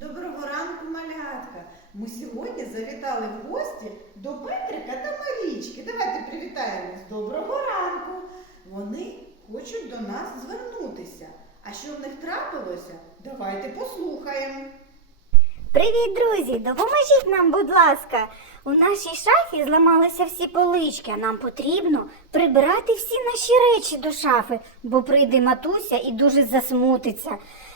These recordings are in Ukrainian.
Доброго ранку, малятка. Ми сьогодні завітали в гості до Петрика та Марічки. Давайте привітаємось. Доброго ранку. Вони хочуть до нас звернутися. А що в них трапилося? Давайте послухаємо. Привіт, друзі! Допоможіть нам, будь ласка. У нашій шафі зламалися всі полички, а нам потрібно прибирати всі наші речі до шафи, бо прийде матуся і дуже засмутиться,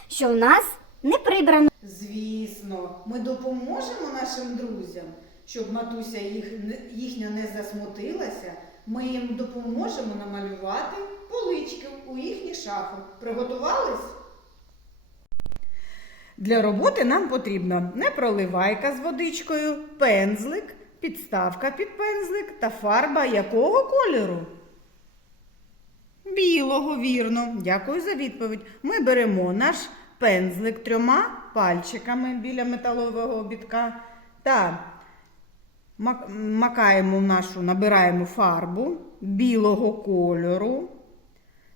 що в нас не прибрано. Звісно, ми допоможемо нашим друзям, щоб матуся їх, їхня не засмутилася. Ми їм допоможемо намалювати полички у їхні шафи. Приготувались? Для роботи нам потрібно непроливайка з водичкою, пензлик, підставка під пензлик та фарба якого кольору? Білого, вірно. Дякую за відповідь. Ми беремо наш пензлик трьома пальчиками біля металового обідка та макаємо нашу, набираємо фарбу білого кольору.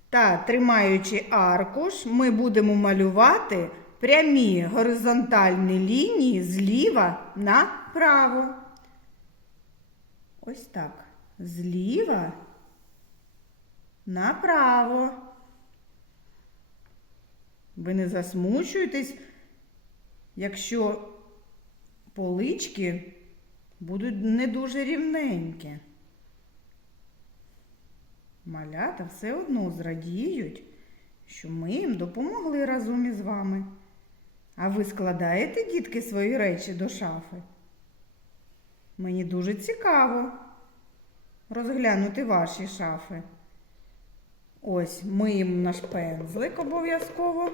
Та тримаючи аркуш, ми будемо малювати прямі горизонтальні лінії зліва направо. Ось так. Зліва направо. Ви не засмучуєтесь, якщо полички будуть не дуже рівненькі. Малята все одно зрадіють, що ми їм допомогли разом із вами. А ви складаєте, дітки, свої речі до шафи? Мені дуже цікаво розглянути ваші шафи. Ось миємо наш пензлик обов'язково.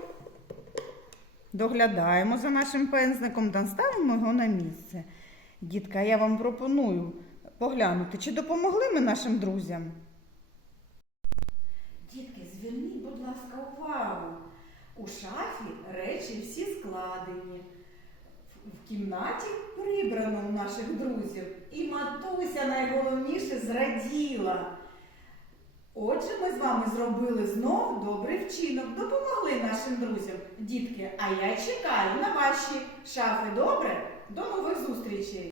Доглядаємо за нашим пензликом та ставимо його на місце. Дітка, я вам пропоную поглянути, чи допомогли ми нашим друзям. Дітки, зверніть, будь ласка, увагу. У шафі речі всі складені. В кімнаті прибрано у наших друзів. І матуся найголовніше зраділа. Отже, ми з вами зробили знов добрий вчинок, допомогли нашим друзям. Дітки, а я чекаю на ваші шафи. Добре? До нових зустрічей!